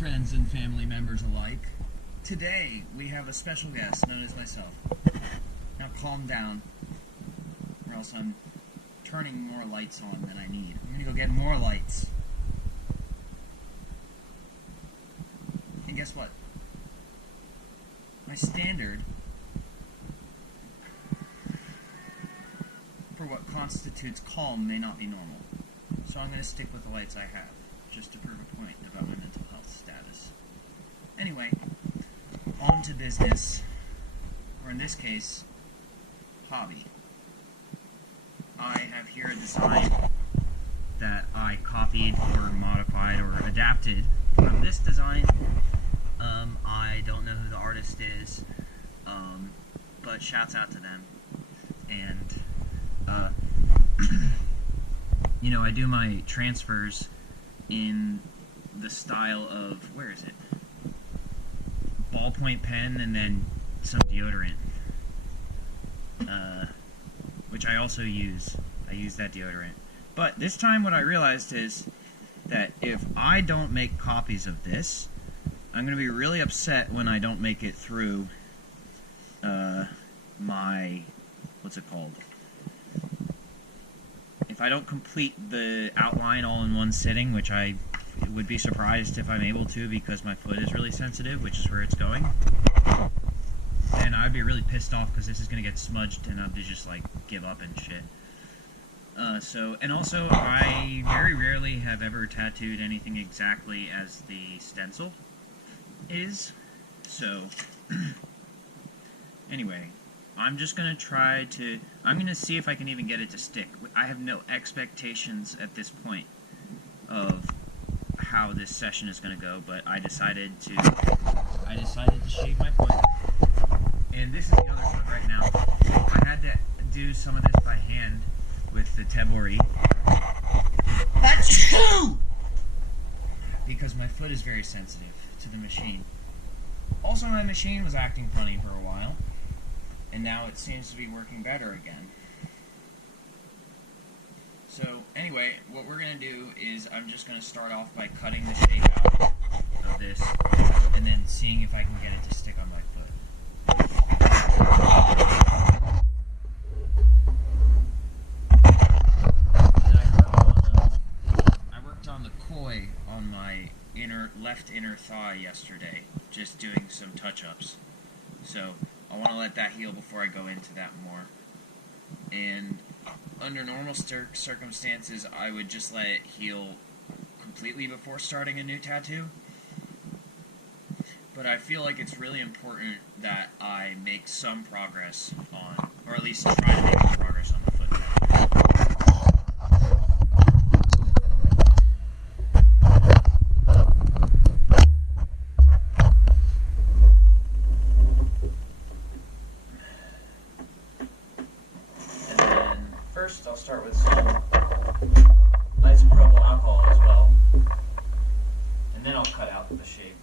friends and family members alike. Today, we have a special guest known as myself. Now calm down, or else I'm turning more lights on than I need. I'm gonna go get more lights. And guess what? My standard for what constitutes calm may not be normal. So I'm going to stick with the lights I have, just to prove a point about my mental health status. Anyway, on to business, or in this case, hobby. I have here a design that I copied or modified or adapted from this design. I don't know who the artist is, but shouts out to them. And you know, I do my transfers in the style of, where is it? Ballpoint pen and then some deodorant, which I also use. I use that deodorant. But this time what I realized is that if I don't make copies of this, I'm going to be really upset when I don't make it through my, what's it called? If I don't complete the outline all in one sitting, which I would be surprised if I'm able to because my foot is really sensitive, which is where it's going, then I'd be really pissed off because this is going to get smudged and I'll just like give up and shit. And also I very rarely have ever tattooed anything exactly as the stencil is. So anyway, I'm just going to I'm going to see if I can even get it to stick. I have no expectations at this point of how this session is going to go, but I decided to shave my foot, and this is the other foot right now. I had to do some of this by hand with the tebori. Achoo! Because my foot is very sensitive to the machine. Also, my machine was acting funny for a while, and now it seems to be working better again. So, anyway, what we're going to do is I'm just going to start off by cutting the shape out of this, and then seeing if I can get it to stick on my foot. And I worked on the koi on my left inner thigh yesterday, just doing some touch-ups. So I want to let that heal before I go into that more. And under normal circumstances, I would just let it heal completely before starting a new tattoo. But I feel like it's really important that I make some progress on, or at least try to make some progress on the foot. First, I'll start with some isopropyl alcohol as well, and then I'll cut out the shape.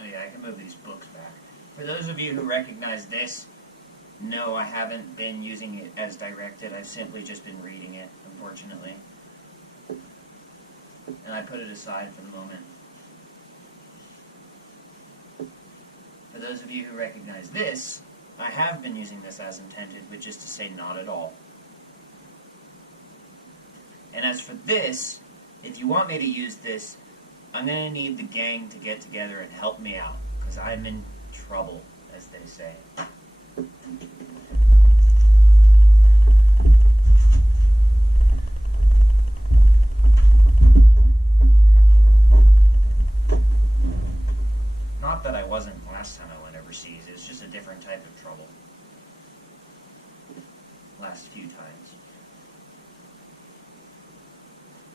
Oh yeah, I can move these books back. For those of you who recognize this, no, I haven't been using it as directed. I've simply just been reading it, unfortunately. And I put it aside for the moment. For those of you who recognize this, I have been using this as intended, which is to say not at all. And as for this, if you want me to use this, I'm going to need the gang to get together and help me out, because I'm in trouble, as they say. Not that I wasn't last time I went overseas, it's just a different type of trouble. Last few times.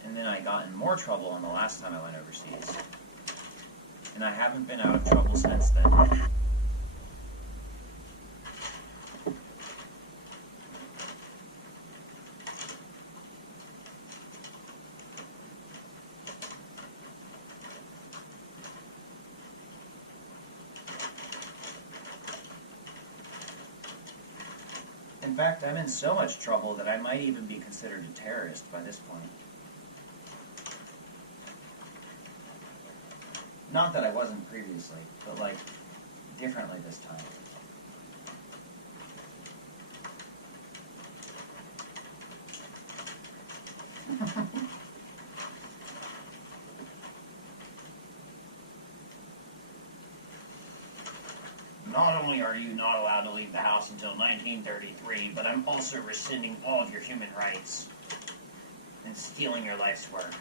And then I got in more trouble on the last time I went overseas. And I haven't been out of trouble since then. In fact, I'm in so much trouble that I might even be considered a terrorist by this point. Not that I wasn't previously, but like, differently this time. Not only are you not allowed to leave the house until 1933, but I'm also rescinding all of your human rights and stealing your life's work.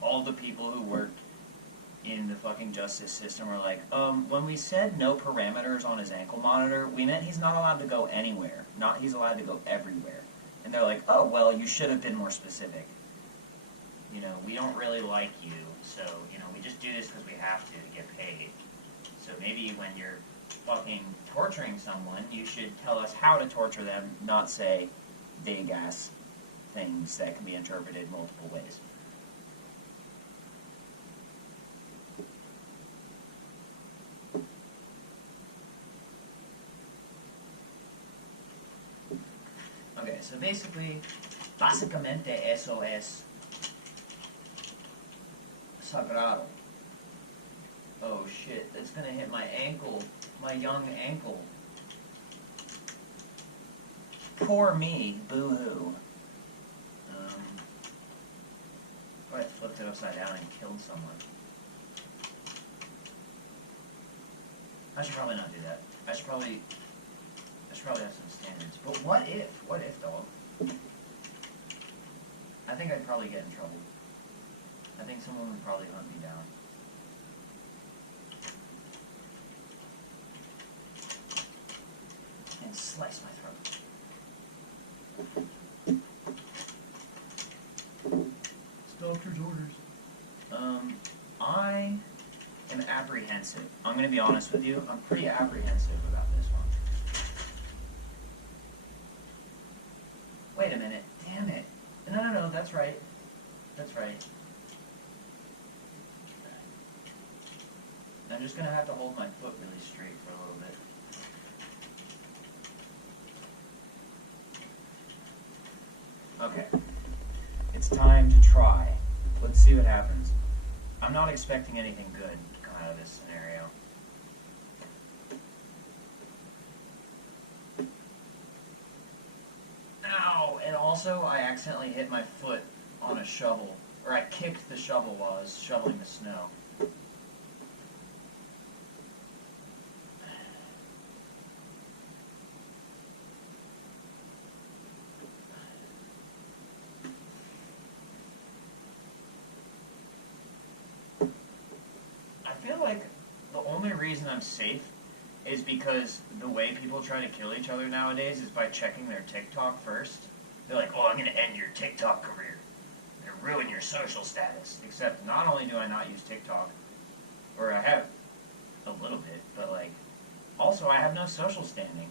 All the people who work in the fucking justice system were like, when we said no parameters on his ankle monitor, we meant he's not allowed to go anywhere, not he's allowed to go everywhere. And they're like, oh, well, you should have been more specific. You know, we don't really like you, so, you know, we just do this because we have to get paid. So maybe when you're fucking torturing someone, you should tell us how to torture them, not say vague-ass things that can be interpreted multiple ways. Okay, so básicamente eso es sagrado. Oh shit, that's gonna hit my ankle, my young ankle. Poor me, boo-hoo. I flipped it upside down and killed someone. I should probably not do that. I should probably have some standards. But what if, dog? I think I'd probably get in trouble. I think someone would probably hunt me down. And slice my throat. It's doctor's orders. I am apprehensive. I'm going to be honest with you. I'm pretty apprehensive about this one. Wait a minute. Damn it. No, that's right. That's right. I'm just going to have to hold my foot really straight for a little bit. Okay. It's time to try. Let's see what happens. I'm not expecting anything good to come out of this scenario. Ow! And also, I accidentally hit my foot on a shovel. Or I kicked the shovel while I was shoveling the snow. I feel like the only reason I'm safe is because the way people try to kill each other nowadays is by checking their TikTok first. They're like, oh, I'm going to end your TikTok career. I'm going to ruin your social status. Except not only do I not use TikTok, or I have a little bit, but like, also I have no social standing.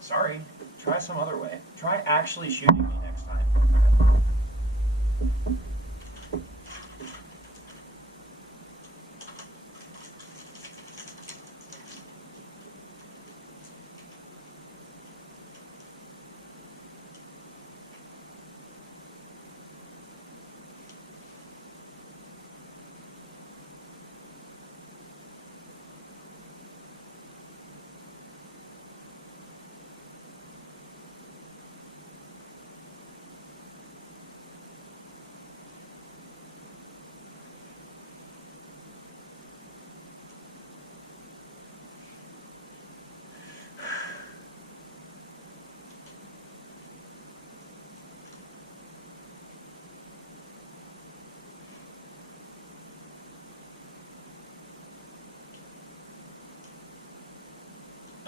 Sorry, try some other way. Try actually shooting me next time.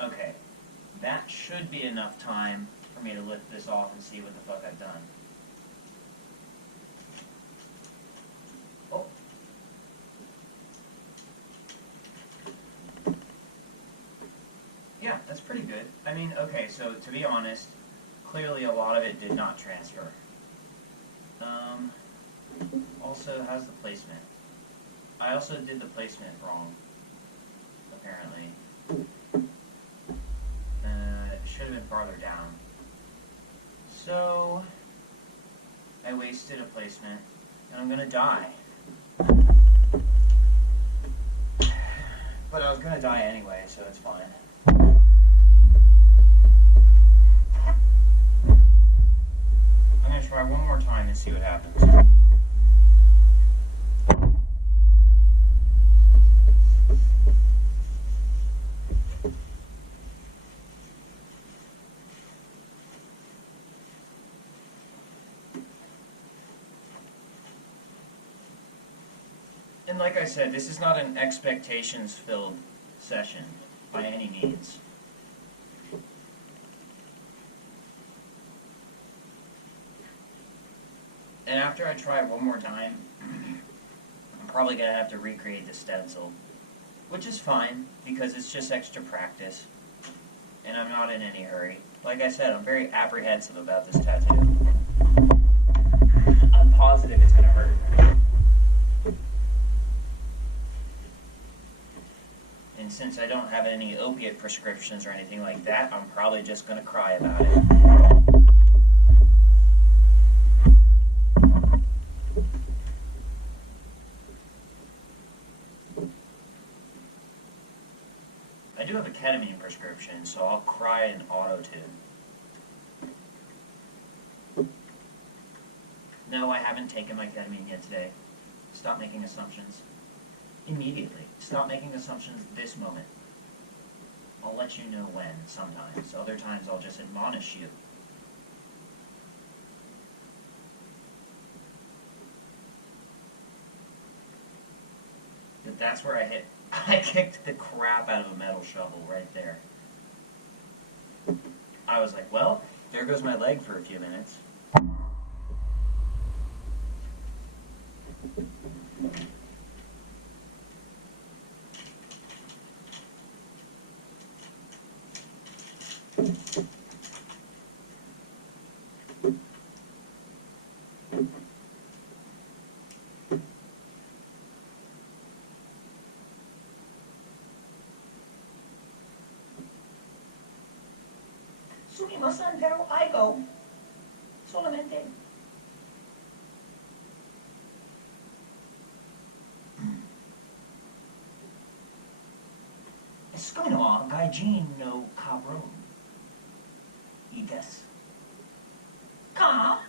Okay, that should be enough time for me to lift this off and see what the fuck I've done. Oh. Yeah, that's pretty good. I mean, okay, so to be honest, clearly a lot of it did not transfer. Also, how's the placement? I also did the placement wrong, apparently. It should have been farther down. So, I wasted a placement, and I'm gonna die. But I was gonna die anyway, so it's fine. I'm gonna try one more time and see what happens. And like I said, this is not an expectations-filled session by any means. And after I try it one more time, I'm probably going to have to recreate the stencil, which is fine because it's just extra practice, and I'm not in any hurry. Like I said, I'm very apprehensive about this tattoo. I'm positive it's going to hurt. And since I don't have any opiate prescriptions or anything like that, I'm probably just going to cry about it. I do have a ketamine prescription, so I'll cry in auto-tune. No, I haven't taken my ketamine yet today. Stop making assumptions. Immediately. Stop making assumptions this moment. I'll let you know when, sometimes. Other times I'll just admonish you. But that's where I kicked the crap out of a metal shovel right there. I was like, well, there goes my leg for a few minutes. Sumimasen, pero I go. Solamente. Es como no gaijin no cabrón. Y des. Ka?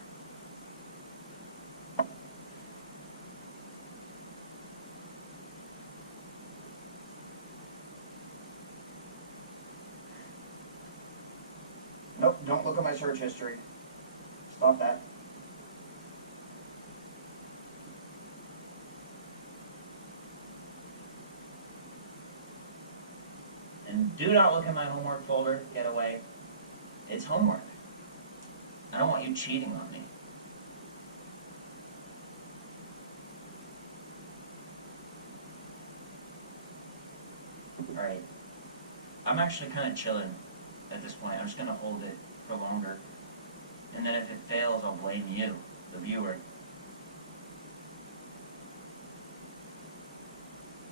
Nope, don't look at my search history. Stop that. And do not look at my homework folder. Get away. It's homework. I don't want you cheating on me. Alright. I'm actually kind of chilling at this point. I'm just going to hold it for longer. And then if it fails, I'll blame you, the viewer.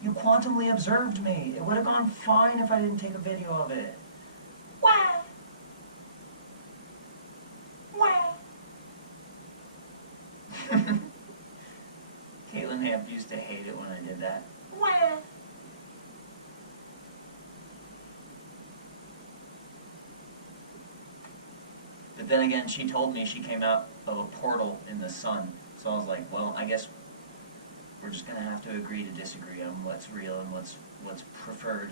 You quantumly observed me. It would have gone fine if I didn't take a video of it. Wah! Wah! Caitlin Hamp used to hate it when I did that. Wah! But then again, she told me she came out of a portal in the sun. So I was like, well, I guess we're just going to have to agree to disagree on what's real and what's preferred.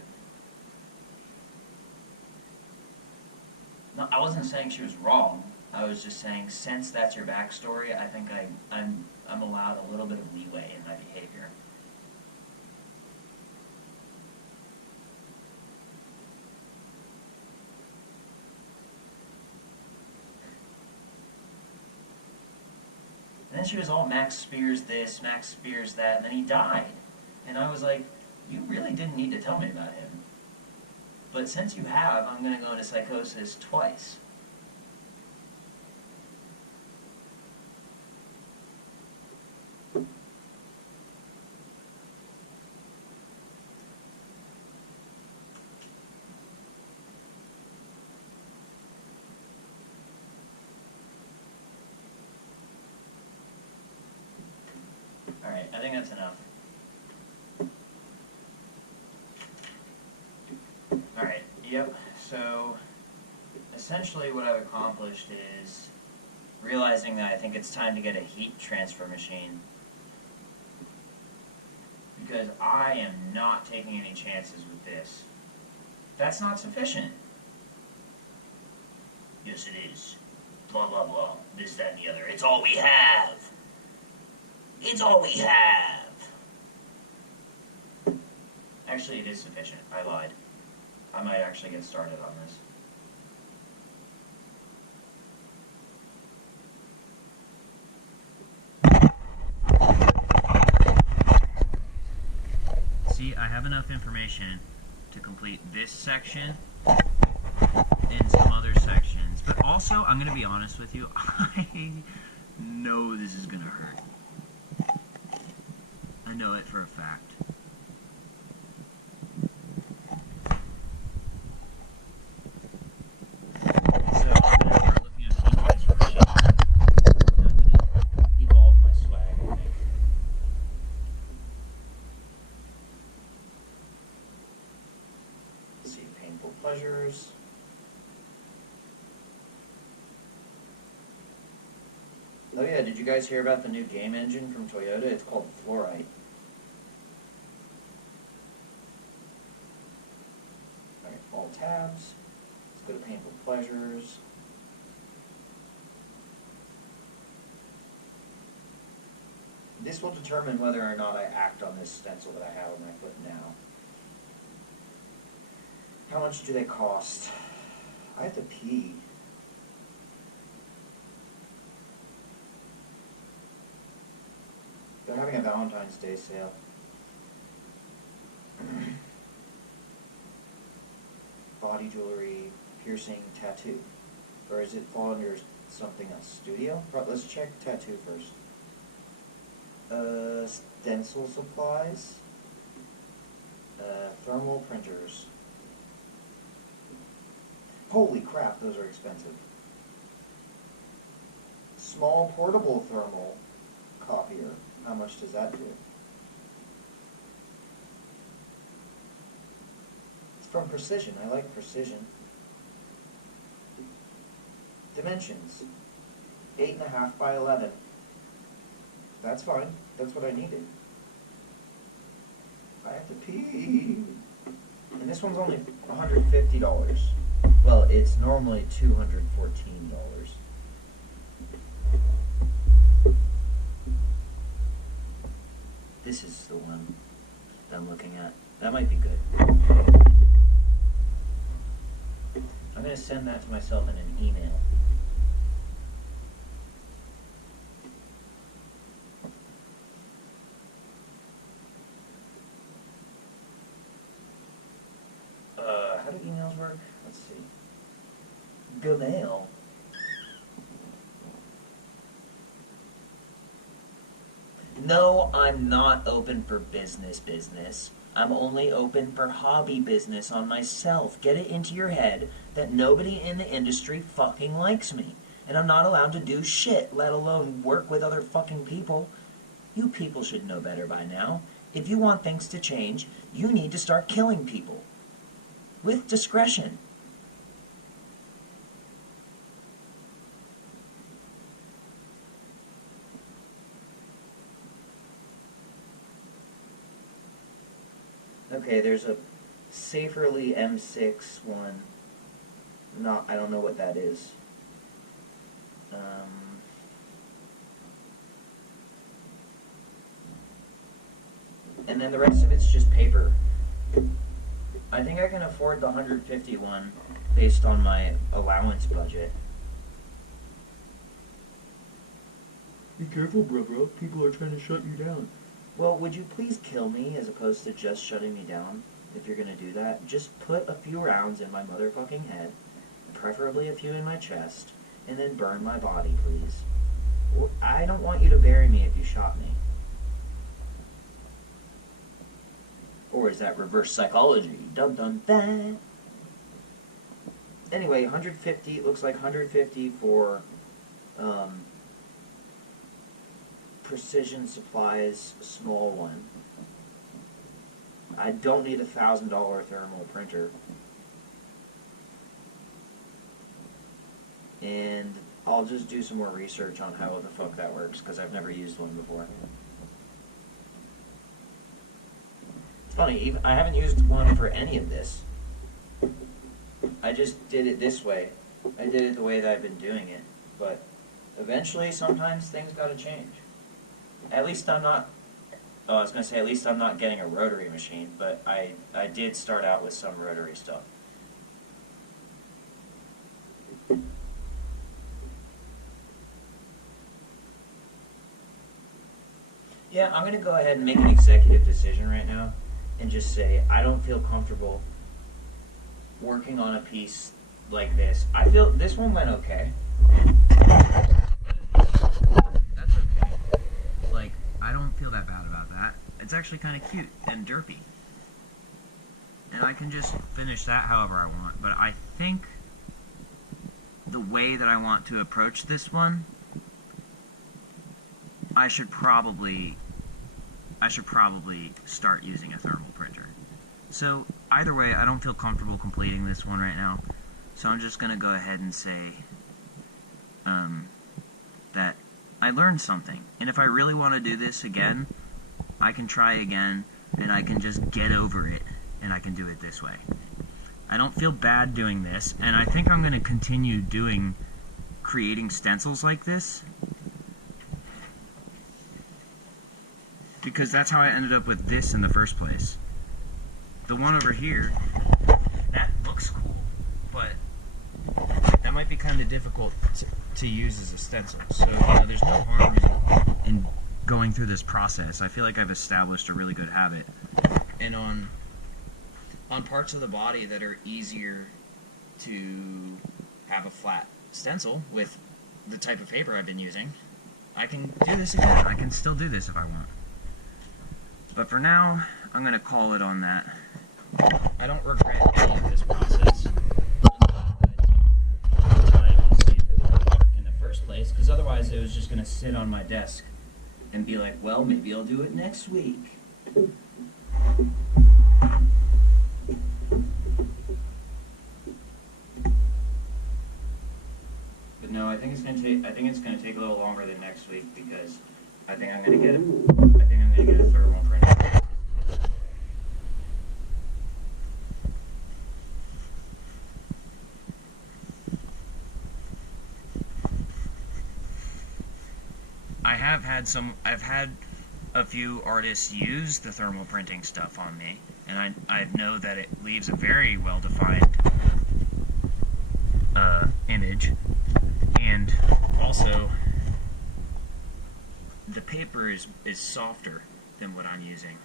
No, I wasn't saying she was wrong. I was just saying, since that's your backstory, I think I'm allowed a little bit of leeway in my behavior. And then she was all Max Spears this, Max Spears that, and then he died. And I was like, you really didn't need to tell me about him. But since you have, I'm going to go into psychosis twice. Alright, I think that's enough. Alright, yep, so essentially what I've accomplished is realizing that I think it's time to get a heat transfer machine. Because I am not taking any chances with this. That's not sufficient. Yes, it is. Blah, blah, blah. This, that, and the other. It's all we have. It's all we have. Actually, it is sufficient. I lied. I might actually get started on this. See, I have enough information to complete this section and some other sections. But also, I'm going to be honest with you, I know this is going to hurt. I know it for a fact. So I'm going to start looking at heat transfer machines. I'm going to evolve my swag, I think. Let's see, painful pleasures. Oh yeah, did you guys hear about the new game engine from Toyota? It's called Fluorite. Alright, all tabs. Let's go to painful pleasures. This will determine whether or not I act on this stencil that I have on my foot now. How much do they cost? I have to pee. They're having a Valentine's Day sale. Body jewelry, piercing, tattoo. Or is it fall under something else? Studio? Let's check tattoo first. Stencil supplies. Thermal printers. Holy crap, those are expensive. Small portable thermal copier. How much does that do? It's from Precision. I like Precision. Dimensions. 8.5 by 11. That's fine. That's what I needed. I have to pee. And this one's only $150. Well, it's normally $214. This is the one that I'm looking at. That might be good. I'm going to send that to myself in an email. How do emails work? Let's see. Gmail. No, I'm not open for business. I'm only open for hobby business on myself. Get it into your head that nobody in the industry fucking likes me. And I'm not allowed to do shit, let alone work with other fucking people. You people should know better by now. If you want things to change, you need to start killing people. With discretion. Okay, there's a Saferly M6 one. I don't know what that is. And then the rest of it's just paper. I think I can afford the 150 one based on my allowance budget. Be careful, bro. People are trying to shut you down. Well, would you please kill me as opposed to just shutting me down? if you're gonna do that, just put a few rounds in my motherfucking head, preferably a few in my chest, and then burn my body, please. I don't want you to bury me if you shot me. Or is that reverse psychology? Dum dum dum. Anyway, 150, it looks like 150 for Precision Supplies small one. I don't need a $1,000 thermal printer. And I'll just do some more research on how the fuck that works, because I've never used one before. It's funny, I haven't used one for any of this. I just did it this way. I did it the way that I've been doing it. But eventually, sometimes things gotta change. At least I'm not... Oh, I was going to say, at least I'm not getting a rotary machine, but I did start out with some rotary stuff. Yeah, I'm going to go ahead and make an executive decision right now and just say I don't feel comfortable working on a piece like this. I feel this one went okay. That's okay. Like, I don't feel that bad about that. It's actually kind of cute and derpy. And I can just finish that however I want. But I think the way that I want to approach this one, I should probably start using a thermal printer. So either way, I don't feel comfortable completing this one right now. So I'm just going to go ahead and say that I learned something. And if I really want to do this again, I can try again, and I can just get over it, and I can do it this way. I don't feel bad doing this, and I think I'm going to continue creating stencils like this, because that's how I ended up with this in the first place. The one over here, that looks cool, but that might be kind of difficult to use as a stencil. So, there's no harm in going through this process. I feel like I've established a really good habit. And on parts of the body that are easier to have a flat stencil with the type of paper I've been using, I can do this again. I can still do this if I want. But for now, I'm going to call it on that. I don't regret any of this process. Time to see if it would work in the first place, because otherwise it was just going to sit on my desk and be like, well, maybe I'll do it next week. But no, I think it's going to take a little longer than next week, because I think I'm going to get a thermal printer. I've had a few artists use the thermal printing stuff on me, and I know that it leaves a very well-defined image, and also the paper is softer than what I'm using.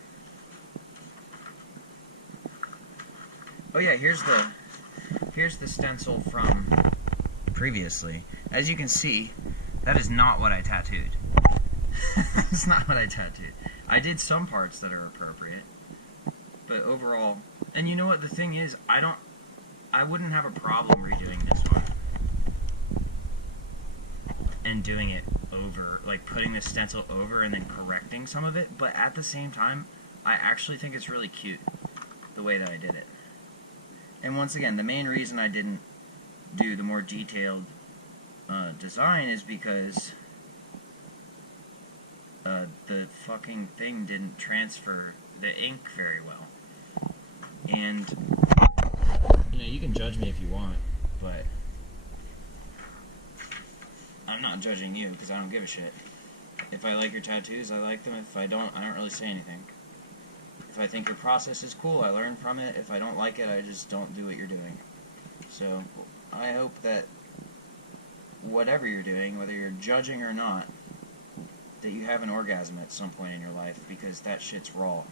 Oh yeah, here's the stencil from previously. As you can see, that is not what I tattooed. That's not what I tattooed. I did some parts that are appropriate, but overall, and you know what the thing is, I wouldn't have a problem redoing this one and doing it over, like putting the stencil over and then correcting some of it, but at the same time, I actually think it's really cute the way that I did it. And once again, the main reason I didn't do the more detailed design is because the fucking thing didn't transfer the ink very well. And, you can judge me if you want, but I'm not judging you, because I don't give a shit. If I like your tattoos, I like them. If I don't really say anything. If I think your process is cool, I learn from it. If I don't like it, I just don't do what you're doing. So, I hope that whatever you're doing, whether you're judging or not, that you have an orgasm at some point in your life, because that shit's raw.